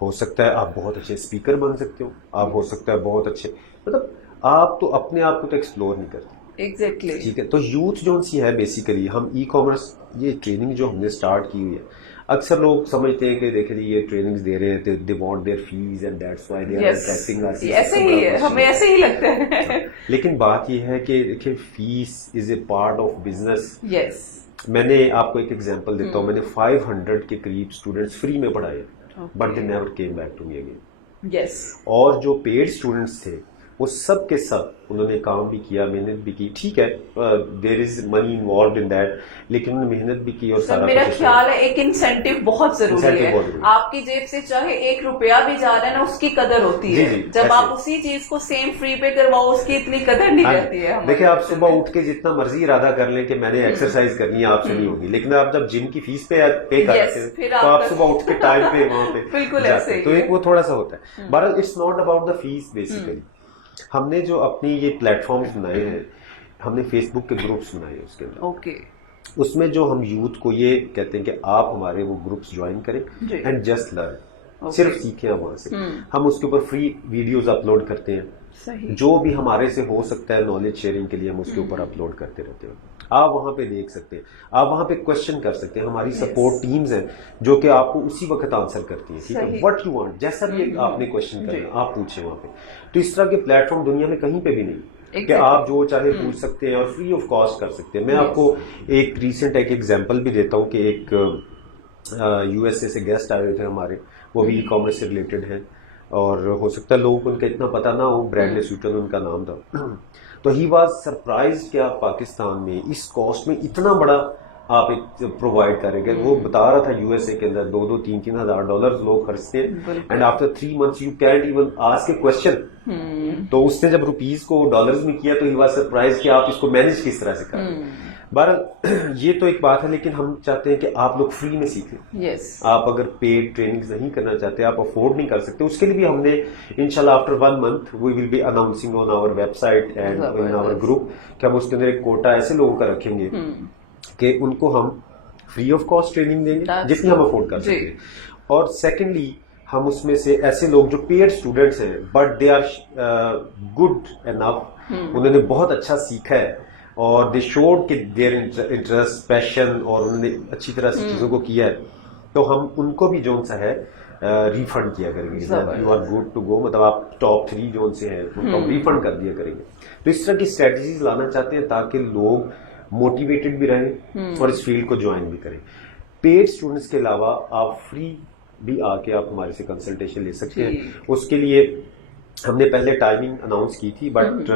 ہو سکتا ہے آپ بہت اچھے اسپیکر بن سکتے ہو, آپ ہو سکتا ہے بہت اچھے, مطلب آپ تو اپنے آپ کو تو ایکسپلور نہیں کرتے. ٹھیک ہے, تو یوتھ جو سی ہے بیسیکلی, ہم ای کامرس یہ ٹریننگ جو ہم نے اسٹارٹ کی ہوئی ہے, اکثر لوگ سمجھتے ہیں کہ دیکھیں یہ ٹریننگز دے رہے ہیں they want their fees and that's why they are attracting us. ایسے ہی ہے, ہمیں ایسے ہی لگتا ہے. لیکن بات یہ ہے کہ دیکھیں fees is a part of business. Yes, میں نے آپ کو ایک ایگزامپل دیتا ہوں. میں نے 500 کے قریب اسٹوڈنٹس فری میں پڑھائے, but they never came back to me again. Yes, اور جو پیڈ اسٹوڈنٹس تھے وہ سب کے سب انہوں نے کام بھی کیا, محنت بھی کی. ٹھیک ہے دیر از منی انوالوڈ ان دیٹ, لیکن انہوں نے محنت بھی کی. اور سارا میرا خیال ہے ایک انسینٹیو بہت ضروری ہے. آپ کی جیب سے چاہے 1 روپیہ بھی جا رہا ہے نا, اس کی قدر ہوتی ہے. جب آپ اسی چیز کو سیم فری پہ کرواؤ اس کی اتنی قدر نہیں رہتی ہے. دیکھیں آپ صبح اٹھ کے جتنا مرضی ارادہ کر لیں کہ میں نے ایکسرسائز کرنی ہے, آپ سے نہیں ہوگی. لیکن آپ جب جم کی فیس پے کرتے ہیں تو آپ صبح اٹھ کے ٹائم پہ وہاں پہ بالکل ایسے, تو ایک وہ تھوڑا سا ہوتا ہے. بہرحال it's not about the face basically. ہم نے جو اپنی یہ پلیٹ فارمز بنائے ہیں, ہم نے فیس بک کے گروپس بنائے ہیں. اس کے اندر اس میں جو ہم یوتھ کو یہ کہتے ہیں کہ آپ ہمارے وہ گروپس جوائن کریں اینڈ جسٹ لرن, صرف سیکھیں وہاں سے. ہم اس کے اوپر فری ویڈیوز اپلوڈ کرتے ہیں, جو بھی ہمارے سے ہو سکتا ہے نالج شیئرنگ کے لیے ہم اس کے اوپر اپلوڈ کرتے رہتے ہیں. آپ وہاں پہ دیکھ سکتے ہیں, آپ وہاں پہ کوشچن کر سکتے ہیں. ہماری سپورٹ ٹیمز ہیں جو کہ آپ کو اسی وقت آنسر کرتی ہیں. ٹھیک ہے, وٹ یو وانٹ, جیسا بھی آپ نے کوشچن کرنا آپ پوچھیں وہاں پہ. تو اس طرح کے پلیٹ فارم دنیا میں کہیں پہ بھی نہیں کہ آپ جو چاہے پوچھ سکتے ہیں اور فری آف کاسٹ کر سکتے ہیں. میں آپ کو ایک ریسنٹ ایک ایگزامپل بھی دیتا ہوں کہ ایک یو ایس اے سے گیسٹ آئے ہوئے تھے ہمارے, وہ بھی ای کامرس سے ریلیٹڈ ہیں, اور ہو سکتا ہے لوگوں کو ان کا اتنا پتہ نہ ہو. برینڈلی سویٹن ان کا نام تھا. تو ہی واز سرپرائزڈ کہ آپ پاکستان میں اس کاسٹ میں اتنا بڑا آپ پرووائڈ کریں گے. وہ بتا رہا تھا یو ایس اے کے اندر $2,000-3,000 لوگ خرچتے ہیں, and after 3 months you can't even ask a question. تو اس نے جب روپیز کو ڈالرز میں کیا تو ہی واز سرپرائز کہ آپ اس کو مینج کس طرح سے کریں. بہرحال یہ تو ایک بات ہے, لیکن ہم چاہتے ہیں کہ آپ لوگ فری میں سیکھیں. آپ اگر پیڈ ٹریننگ نہیں کرنا چاہتے, آپ افورڈ نہیں کر سکتے, اس کے لیے بھی ہم نے انشاءاللہ after 1 month we will be announcing on our website and in our group کہ ہم اس کے اندر ایک کوٹا ایسے لوگوں کا رکھیں گے کہ ان کو ہم فری آف کاسٹ ٹریننگ دیں گے جتنی ہم افورڈ کر سکتے ہیں. اور سیکنڈلی ہم اس میں سے ایسے لوگ جو پیڈ اسٹوڈنٹس ہیں but they are good enough, انہوں نے بہت اچھا سیکھا ہے اور دے شوڈ کہ دیر انٹرسٹ پیشن, اور انہوں نے اچھی طرح سے چیزوں کو کیا ہے, تو ہم ان کو بھی جو سا ہے ریفنڈ کیا کریں گے. You are good to go, مطلب آپ ٹاپ 3 جو سے ہیں ان کو ہم ریفنڈ کر دیا کریں گے. تو اس طرح کی اسٹریٹجیز لانا چاہتے ہیں تاکہ لوگ موٹیویٹڈ بھی رہیں اور اس فیلڈ کو جوائن بھی کریں. پیڈ اسٹوڈنٹس کے علاوہ آپ فری بھی آ کے آپ ہمارے سے کنسلٹیشن لے سکتے ہیں. اس کے لیے ہم نے پہلے ٹائمنگ اناؤنس کی تھی, but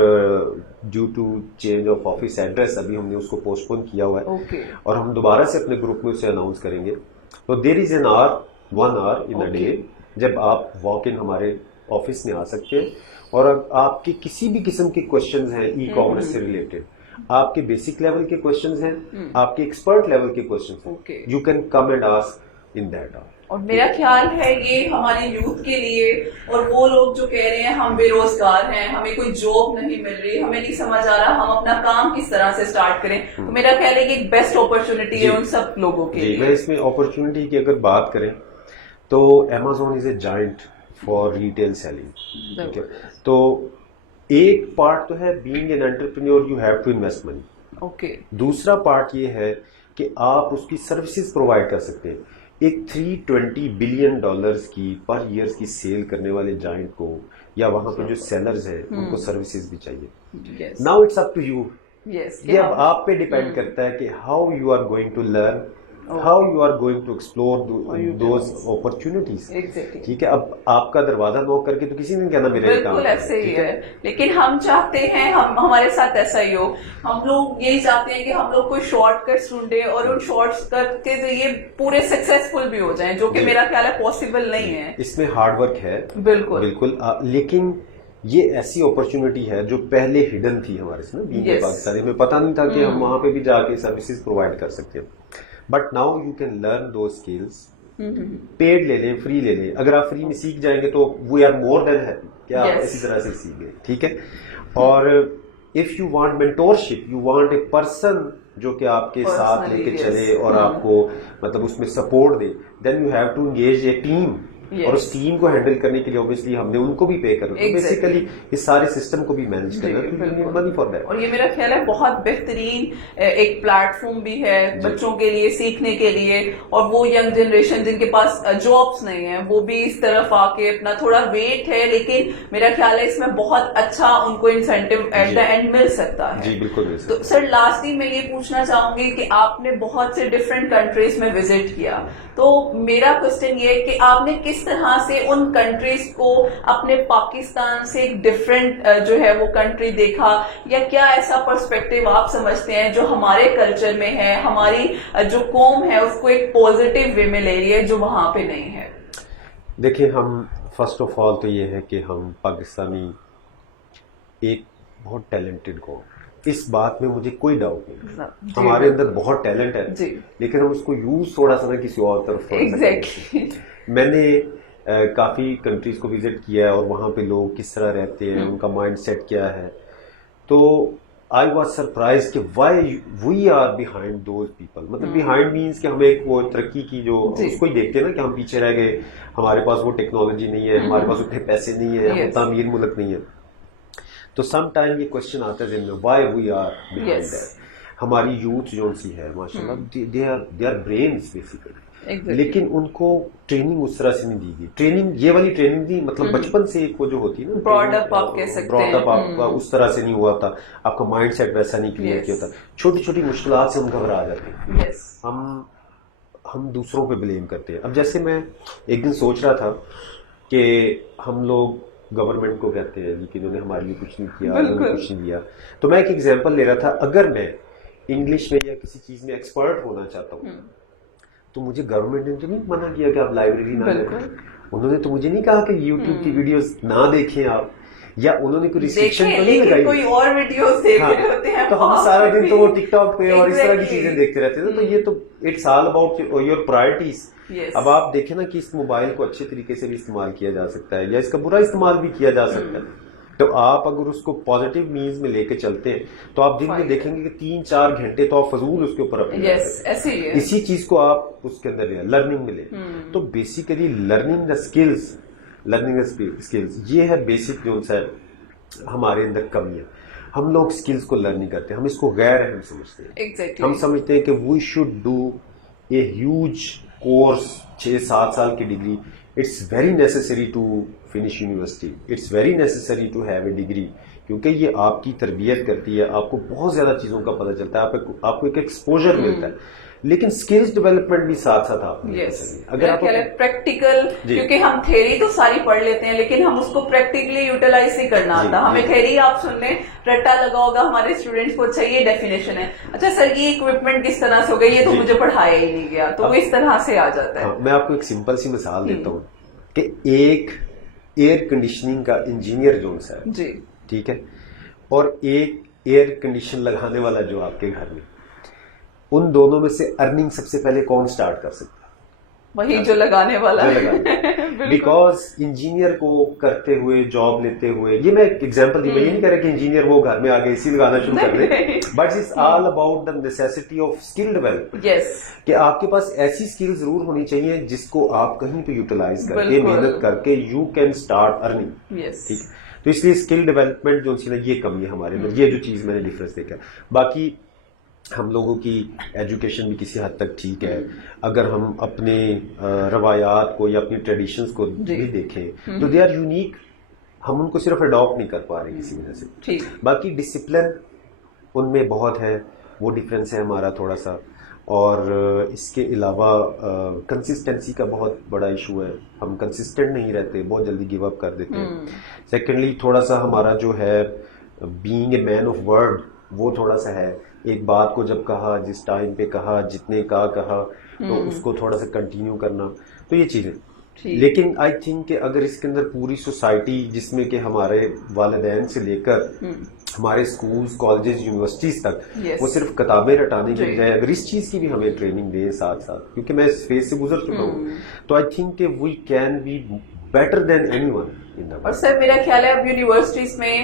due to change of office address ابھی ہم نے اس کو پوسٹ پون کیا ہوا ہے, اور ہم دوبارہ سے اپنے گروپ میں اسے اناؤنس کریں گے. تو there is an hour 1 hour in a day جب آپ واک ان ہمارے آفس میں آ سکتے ہیں, اور آپ کے کسی بھی قسم کے کوشچنز ہیں ای کامرس سے ریلیٹڈ, آپ کے بیسک لیول کے کوشچنز ہیں, آپ کے ایکسپرٹ لیول کے کوشچنز ہیں, you can come and ask in that hour. اور میرا خیال ہے یہ ہمارے یوتھ کے لیے, اور وہ لوگ جو کہہ رہے ہیں ہم بے روزگار ہیں, ہمیں کوئی جاب نہیں مل رہی, ہمیں نہیں سمجھ آ رہا ہم اپنا کام کس طرح سے اسٹارٹ کریں, تو میرا خیال ہے کہ ایک بیسٹ اپرچونٹی ہے ان سب لوگوں کے لیے. میں اس میں اپرچونٹی کی اگر بات کریں تو Amazon is a giant for retail selling. تو ایک پارٹ تو ہے being an entrepreneur you have to invest money. دوسرا پارٹ یہ ہے کہ آپ اس کی سروسز پرووائڈ کر سکتے ہیں. ایک $320 بلین کی پر ایئر کی سیل کرنے والے جائنٹ کو, یا وہاں پہ جو سیلرز ہیں ان کو سروسز بھی چاہیے. Now it's up to you, یہ اب آپ پہ ڈیپینڈ کرتا ہے کہ how you are going to learn, how you are going to explore those opportunities. ٹھیک ہے, اب آپ کا دروازہ نوک کر کے تو کسی نے کہنا میرے کام, بالکل ایسے ہی ہے, لیکن ہم چاہتے ہیں ہمارے ساتھ ایسا ہی ہو. ہم لوگ یہی چاہتے ہیں کہ ہم لوگ کوئی شارٹ کٹس ڈھونڈے اور ان شارٹ کٹ کے ذریعے پورے سکسیسفل بھی ہو جائیں, جو کہ میرا خیال ہے پاسبل نہیں ہے. اس میں ہارڈ ورک ہے, بالکل, لیکن یہ ایسی اپرچونٹی ہے جو پہلے ہڈن تھی ہمارے سے نا پاکستانی میں, پتہ نہیں تھا کہ ہم وہاں پہ بھی جا کے سروسز پرووائڈ کر سکتے ہیں. But now you can learn those skills, paid لے لیں, فری لے لیں. اگر آپ فری میں سیکھ جائیں گے تو we are more than happy کہ آپ اسی طرح سے سیکھ گئے. ٹھیک ہے, اور if you want mentorship, you want a person جو کہ آپ کے ساتھ لے کے چلے اور آپ کو مطلب اس میں سپورٹ دے, then you have to engage a team. اور اس ٹیم کو ہینڈل کرنے کے لیے obviously ہم نے ان کو بھی پے کرنا, بیسیکلی اس سارے سسٹم کو بھی مینج کرنا, منی فار دیٹ. اور یہ میرا خیال ہے بہت بہترین ایک پلیٹ فارم بھی ہے بچوں کے لیے سیکھنے کے لیے, اور وہ ینگ جنریشن جن کے پاس جابس نہیں ہیں وہ بھی اس طرف آ کے اپنا تھوڑا ویٹ ہے, لیکن میرا خیال ہے اس میں بہت اچھا ان کو انسینٹیو ایٹ دا اینڈ مل سکتا ہے. جی بالکل. تو سر لاسٹلی میں یہ پوچھنا چاہوں گی کہ آپ نے بہت سے ڈفرینٹ کنٹریز میں وزٹ کیا, تو میرا کوشچن یہ ہے کہ آپ نے کس طرح سے ان کنٹریز کو اپنے پاکستان سے ایک ڈفرینٹ جو ہے وہ کنٹری دیکھا, یا کیا ایسا پرسپیکٹو آپ سمجھتے ہیں جو ہمارے کلچر میں ہے, ہماری جو قوم ہے اس کو ایک پازیٹیو وے میں لے رہی ہے جو وہاں پہ نہیں ہے؟ دیکھیں, ہم فرسٹ آف آل تو یہ ہے کہ ہم پاکستانی ایک بہت ٹیلنٹڈ قوم, اس بات میں مجھے کوئی ڈاؤٹ نہیں. ہمارے اندر بہت ٹیلنٹ ہے, لیکن ہم اس کو یوز تھوڑا سا نا کسی اور طرف. میں نے کافی کنٹریز کو وزٹ کیا ہے اور وہاں پہ لوگ کس طرح رہتے ہیں, ان کا مائنڈ سیٹ کیا ہے, تو آئی واز سرپرائز کہ why we are behind those people. مطلب بیہائنڈ مینس کہ ہم ایک وہ ترقی کی جو اس کو ہی دیکھتے ہیں نا کہ ہم پیچھے رہ گئے, ہمارے پاس وہ ٹیکنالوجی نہیں ہے, ہمارے پاس اتنے پیسے نہیں ہیں, ہم اتنا امیر ملک نہیں ہے. تو سم ٹائم یہ کوشچن آتا ہے ذہن میں, why we are behind that. ہماری یوتھ جو سی ہے ماشاء اللہ, دے آر برینز بیسیکلی, لیکن ان کو ٹریننگ اس طرح سے نہیں دی گئی. ٹریننگ یہ والی ٹریننگ نہیں, مطلب بچپن سے ایک وہ جو ہوتی ہے نا براڈ اپ آپ کہہ سکتے ہیں, براڈ اپ آپ کا اس طرح سے نہیں ہوا تھا, آپ کا مائنڈ سیٹ ویسا نہیں کلیئر کیا تھا. چھوٹی چھوٹی مشکلات سے ہم گھبرا جاتے ہیں, ہم دوسروں پہ بلیم کرتے ہیں. اب جیسے میں ایک دن سوچ رہا تھا کہ ہم لوگ گورنمنٹ کو کہتے ہیں کہ انہوں نے ہمارے لیے کچھ نہیں کیا, انہوں نے کچھ نہیں دیا. تو میں ایک ایگزامپل لے رہا تھا, اگر میں انگلش میں یا کسی چیز میں ایکسپرٹ ہونا چاہتا ہوں تو مجھے گورنمنٹ نے تو نہیں منع کیا کہ آپ لائبریری نہ جائیں, انہوں نے تو مجھے نہیں کہا کہ یوٹیوب کی ویڈیوز نہ دیکھیں آپ, یا انہوں نے کوئی ریسٹرکشن تو نہیں لگائی. کوئی اور ویڈیوز دیکھ رہے ہوتے ہیں تو ہم سارا دن تو وہ ٹک ٹاک پہ اور اس طرح کی چیزیں دیکھتے رہتے ہیں. تو یہ تو it's all about your priorities. اب آپ دیکھیں نا کہ اس موبائل کو اچھے طریقے سے بھی استعمال کیا جا سکتا ہے یا اس کا برا استعمال بھی کیا جا سکتا ہے. تو آپ اگر اس کو پازیٹیو مینز میں لے کے چلتے ہیں تو آپ دن میں دیکھیں گے کہ 3-4 گھنٹے تو آپ فضول اس کے اوپر اپنے اسی چیز کو آپ اس کے اندر لرننگ میں لیں. تو بیسیکلی لرننگ دا اسکلز یہ ہے بیسک جو ہے ہمارے اندر کمی ہے. ہم لوگ اسکلز کو لرن نہیں کرتے, ہم اس کو غیر اہم سمجھتے ہیں. ہم سمجھتے ہیں کہ we should do a huge course, 6-7 سال کی degree. It's very necessary to finish university, it's very necessary to have a degree, کیونکہ یہ آپ کی تربیت کرتی ہے, آپ کو بہت زیادہ چیزوں کا پتہ چلتا ہے, آپ کو ایک ایکسپوجر ملتا ہے. لیکن سکلز ڈیولپمنٹ بھی ساتھ ساتھ آپ اگر آپ پریکٹیکل, کیونکہ ہم تھیوری تو ساری پڑھ لیتے ہیں لیکن ہم اس کو پریکٹیکلی یوٹیلائز نہیں کرنا آتا. ہمیں تھیوری آپ سن لیں, رٹا لگا ہوگا ہمارے اسٹوڈینٹس کو, اچھا یہ ڈیفینیشن ہے, اچھا سر یہ اکوپمنٹ کس طرح سے ہو گئی, یہ تو مجھے پڑھایا ہی نہیں گیا, تو وہ اس طرح سے آ جاتا ہے. میں آپ کو ایک سمپل سی مثال دیتا ہوں کہ ایک ایئر کنڈیشننگ کا انجینئر جو ہے, ٹھیک ہے, اور ایک ایئر کنڈیشن لگانے والا جو آپ کے گھر میں, ان دونوں میں سے ارننگ سب سے پہلے کون سٹارٹ کر سکتا ہے؟ وہی جو لگانے والا ہے. بیکاز انجینئر کو کرتے ہوئے, جاب لیتے ہوئے, یہ میں ایک ایگزامپل دی, میں یہ نہیں کہہ رہا کہ انجینئر وہ گھر میں آگے اے سی لگانا شروع کر دے, but it's all about the necessity of skill development. کہ آپ کے پاس ایسی اسکل ضرور ہونی چاہیے جس کو آپ کہیں پہ یوٹیلائز کر کے, محنت کر کے یو کین اسٹارٹ ارننگ. ٹھیک ہے, تو اس لیے اسکل ڈیولپمنٹ جو نا یہ کمی ہے ہمارے اندر. یہ جو چیز میں نے ڈفرینس دیکھا. باقی ہم لوگوں کی ایجوکیشن بھی کسی حد تک ٹھیک ہے. اگر ہم اپنے روایات کو یا اپنی ٹریڈیشنز کو بھی دیکھیں تو دے آر یونیک, ہم ان کو صرف اڈاپٹ نہیں کر پا رہے کسی وجہ سے. باقی ڈسپلن ان میں بہت ہے, وہ ڈفرینس ہے ہمارا تھوڑا سا. اور اس کے علاوہ کنسسٹنسی کا بہت بڑا ایشو ہے, ہم کنسسٹنٹ نہیں رہتے, بہت جلدی گیو اپ کر دیتے ہیں. سیکنڈلی تھوڑا سا ہمارا جو ہے being a man of word وہ تھوڑا سا ہے. ایک بات کو جب کہا, جس ٹائم پہ کہا, جتنے کا کہا, تو اس کو تھوڑا سا کنٹینیو کرنا, تو یہ چیزیں. لیکن آئی تھنک کہ اگر اس کے اندر پوری سوسائٹی, جس میں کہ ہمارے والدین سے لے کر ہمارے اسکولز, کالجز, یونیورسٹیز تک وہ صرف کتابیں رٹانے کے بجائے اگر اس چیز کی بھی ہمیں ٹریننگ دیں ساتھ ساتھ, کیونکہ میں اس فیز سے گزر چکا ہوں, تو آئی تھنک کہ we can be better than anyone. اور سر میرا خیال ہے اب یونیورسٹیز میں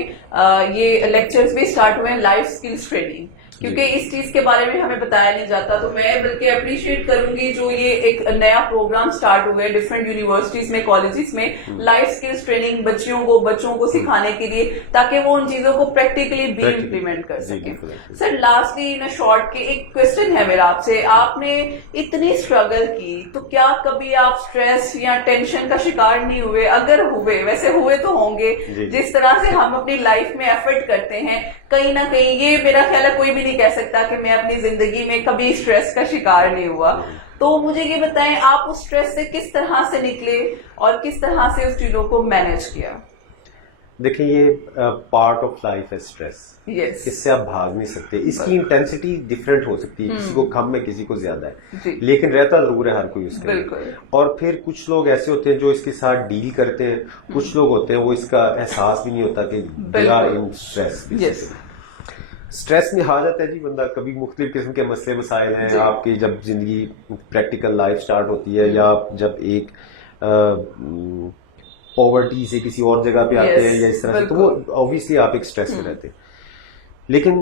یہ لیکچرز بھی اسٹارٹ ہوئے ہیں, لائف اسکلز ٹریننگ, کیونکہ اس چیز کے بارے میں ہمیں بتایا نہیں جاتا. تو میں بلکہ اپریشیٹ کروں گی جو یہ ایک نیا پروگرام سٹارٹ ہوا ہے ڈفرینٹ یونیورسٹیز میں, کالجز میں, لائف اسکلس ٹریننگ بچوں کو سکھانے کے لیے, تاکہ وہ ان چیزوں کو پریکٹیکلی بھی امپلیمنٹ کر سکیں. سر لاسٹلی ان شارٹ کے ایک کوشچن ہے میرا آپ سے, آپ نے اتنی اسٹرگل کی تو کیا کبھی آپ اسٹریس یا ٹینشن کا شکار نہیں ہوئے؟ اگر ہوئے, ویسے ہوئے تو ہوں گے, جس طرح سے ہم اپنی لائف میں ایفرٹ کرتے ہیں, کہیں نہ کہیں یہ میرا خیال ہے کوئی بھی نہیں کہہ سکتا کہ میں اپنی زندگی میں کبھی اسٹریس کا شکار نہیں ہوا. تو مجھے یہ بتائیں آپ اس اسٹریس سے کس طرح سے نکلے اور کس طرح سے اس چیزوں کو مینیج کیا؟ دیکھیں یہ پارٹ آف لائف ہے اسٹریس, Yes. اس سے آپ بھاگ نہیں سکتے. اس کی انٹینسٹی ڈفرینٹ ہو سکتی ہے, کسی کو کم ہے کسی کو زیادہ ہے, لیکن رہتا ضرور ہے ہر کوئی اس کے. اور پھر کچھ لوگ ایسے ہوتے ہیں جو اس کے ساتھ ڈیل کرتے ہیں, کچھ لوگ ہوتے ہیں وہ اس کا احساس بھی نہیں ہوتا کہ they are in stress. Stress میں آ جاتا ہے جی بندہ, کبھی مختلف قسم کے مسئلے مسائل ہیں آپ کی, جب زندگی پریکٹیکل لائف سٹارٹ ہوتی ہے, یا جب ایک پاورٹی سے کسی اور جگہ پہ آتے ہیں یا اس طرح سے, تو وہ آبویسلی آپ ایک اسٹریس میں رہتے ہیں. لیکن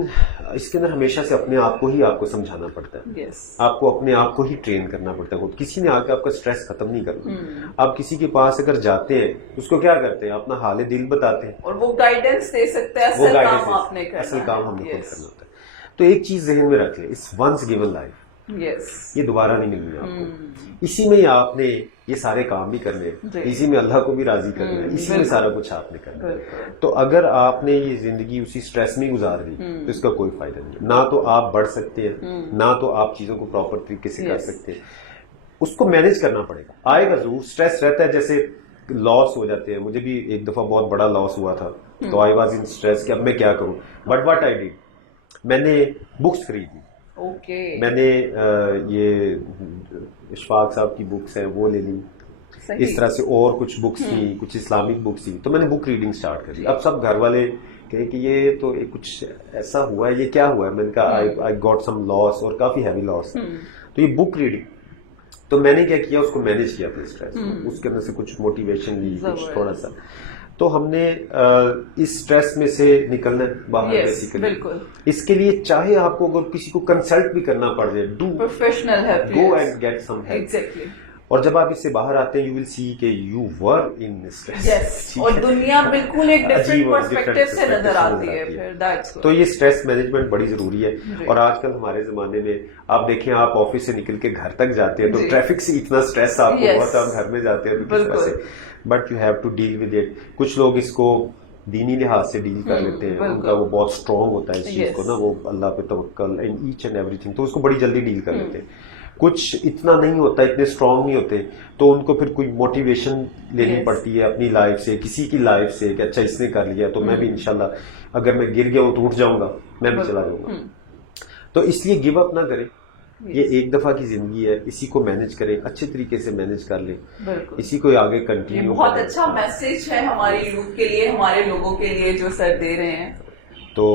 اس کے اندر ہمیشہ سے اپنے آپ کو ہی آپ کو سمجھانا پڑتا ہے, آپ کو اپنے آپ کو ہی ٹرین کرنا پڑتا ہے. کسی نے آ کے آپ کا اسٹریس ختم نہیں کرنا. آپ کسی کے پاس اگر جاتے ہیں اس کو کیا کرتے ہیں, اپنا حال دل بتاتے ہیں اور وہ گائیڈنس دے سکتے ہیں, اصل کام ہم نے خود کرنا ہوتا ہے. تو ایک چیز ذہن میں رکھ لیں, اٹس ونس گیون لائف, یہ دوبارہ نہیں ملنی آپ کو. اسی میں ہی آپ نے یہ سارے کام بھی کرنے, اسی میں اللہ کو بھی راضی کرنا ہے, اسی میں سارا کچھ آپ نے کرنا ہے. تو اگر آپ نے یہ زندگی اسی اسٹریس میں گزار دی تو اس کا کوئی فائدہ نہیں. نہ تو آپ بڑھ سکتے ہیں, نہ تو آپ چیزوں کو پراپر طریقے سے کر سکتے ہیں. اس کو مینیج کرنا پڑے گا. آئے گا ضرور, اسٹریس رہتا ہے, جیسے لاس ہو جاتے ہیں. مجھے بھی ایک دفعہ بہت بڑا لاس ہوا تھا, تو آئی واز ان اسٹریس کہ اب میں کیا کروں. بٹ واٹ آئی ڈیڈ, میں نے بکس خریدی. میں نے یہ اشفاق صاحب کی بکس ہیں وہ لے لی, اس طرح سے اور کچھ بکس تھی, کچھ اسلامک بکس تھی, تو میں نے بک ریڈنگ سٹارٹ کر دی. اب سب گھر والے کہے کہ یہ تو کچھ ایسا ہوا ہے, یہ کیا ہوا ہے. میں نے کہا آئی گاٹ سم لاس, اور کافی ہیوی لاس. تو یہ بک ریڈنگ, تو میں نے کیا کیا, اس کو مینیج کیا اپنے اسٹریس کو, اس کے اندر سے کچھ موٹیویشن لی, کچھ تھوڑا سا. تو ہم نے اس اسٹریس میں سے نکلنا باہر بیسیکلی. اس کے لیے چاہے آپ کو اگر کسی کو کنسلٹ بھی کرنا پڑ جائے, do professional help, go and get some help. اور جب آپ اس سے باہر آتے ہیں, یو ول سی کہ یو ور ان اسٹریس, اور دنیا بالکل ایک ڈفرینٹ پرسپیکٹیو سے نظر آتی ہے. تو یہ اسٹریس مینجمنٹ بڑی ضروری ہے. اور آج کل ہمارے زمانے میں آپ دیکھیں, آپ آفس سے نکل کے گھر تک جاتے ہیں تو ٹریفک سے اتنا اسٹریس آپ کو بہت, آپ گھر میں جاتے ہیں تو کس طرح سے, but you have to deal with it. کچھ لوگ اس کو دینی لحاظ سے ڈیل کر لیتے ہیں, ان کا وہ بہت اسٹرانگ ہوتا ہے اس چیز کو نا, وہ اللہ پہ توکل and each and everything, تو اس کو بڑی جلدی ڈیل کر لیتے ہیں. کچھ اتنا نہیں ہوتا, اتنے اسٹرانگ نہیں ہوتے, تو ان کو پھر کوئی موٹیویشن لینی پڑتی ہے اپنی لائف سے, کسی کی لائف سے, کہ اچھا اس نے کر لیا تو میں بھی انشاءاللہ اگر میں گر گیا ہوں تو اٹھ جاؤں گا, میں بھی چلا جاؤں گا. تو اس لیے گیو اپ نہ کریں, یہ ایک دفعہ کی زندگی ہے, اسی کو مینیج کریں, اچھے طریقے سے مینیج کر لیں, اسی کو آگے کنٹینیو. بہت اچھا میسج ہے ہماری یوتھ کے لیے, ہمارے لوگوں کے لیے جو سر دے رہے ہیں. تو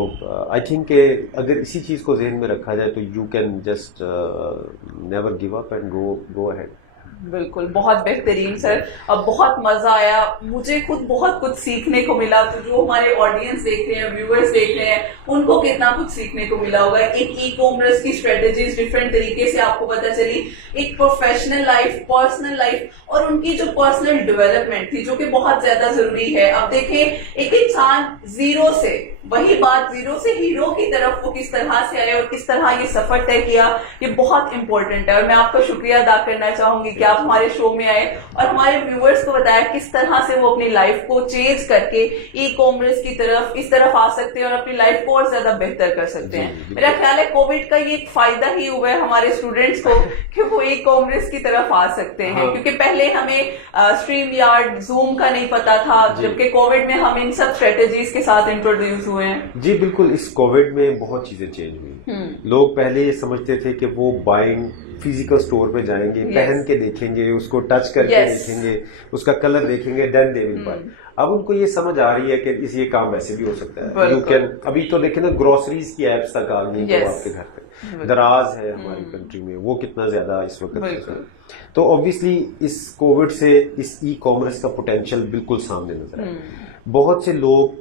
آئی تھنک کہ اگر اسی چیز کو ذہن میں رکھا جائے تو you can just never give up and go ahead. بالکل, بہت بہترین سر, اب بہت مزہ آیا, مجھے خود بہت کچھ سیکھنے کو ملا. تو جو ہمارے آڈینس دیکھ رہے ہیں, ویورز دیکھ رہے ہیں, ان کو کتنا کچھ سیکھنے کو ملا ہوگا. ایک ای کامرس کی اسٹریٹجیز ڈفرینٹ طریقے سے آپ کو پتا چلی, ایک پروفیشنل لائف, پرسنل لائف, اور ان کی جو پرسنل ڈیولپمنٹ تھی جو کہ بہت زیادہ ضروری ہے. اب دیکھیں ایک انسان زیرو سے, وہی بات زیرو سے ہیرو کی طرف وہ کس طرح سے آئے اور کس طرح یہ سفر طے کیا, یہ بہت امپورٹنٹ ہے. اور میں آپ کا شکریہ ادا کرنا چاہوں گی کہ آپ ہمارے شو میں آئے اور ہمارے ویورز کو بتایا کس طرح سے وہ اپنی لائف کو چینج کر کے ای کامرس کی طرف اس طرف آ سکتے ہیں اور اپنی لائف کو اور زیادہ بہتر کر سکتے ہیں. میرا خیال ہے کووڈ کا یہ ایک فائدہ ہی ہوا ہے ہمارے اسٹوڈینٹس کو کہ وہ ای کامرس کی طرف آ سکتے ہیں, کیونکہ پہلے ہمیں اسٹریم یارڈ, زوم کا نہیں پتا تھا, جبکہ کووڈ میں ہم ان سب اسٹریٹجیز کے ساتھ انٹروڈیوس ہوئے ہیں. جی بالکل, اس کووڈ میں بہت چیزیں چینج ہوئی. لوگ پہلے یہ سمجھتے تھے کہ وہ بائنگ فزیکل اسٹور پہ جائیں گے, پہن کے دیکھیں گے, اس کو ٹچ کر کے دیکھیں گے, اس کا کلر دیکھیں گے, دین دے ول بائی. اب ان کو یہ سمجھ آ رہی ہے کہ یہ کام ویسے بھی ہو سکتا ہے. یو کین, ابھی تو دیکھیں نا گروسریز کی ایپس تک آ گئی جو آپ کے گھر پہ. دراز ہے ہماری کنٹری میں, وہ کتنا زیادہ اس وقت. تو آبویسلی اس کووڈ سے اس ای کامرس کا پوٹینشیل بالکل سامنے نظر آیا. بہت سے لوگ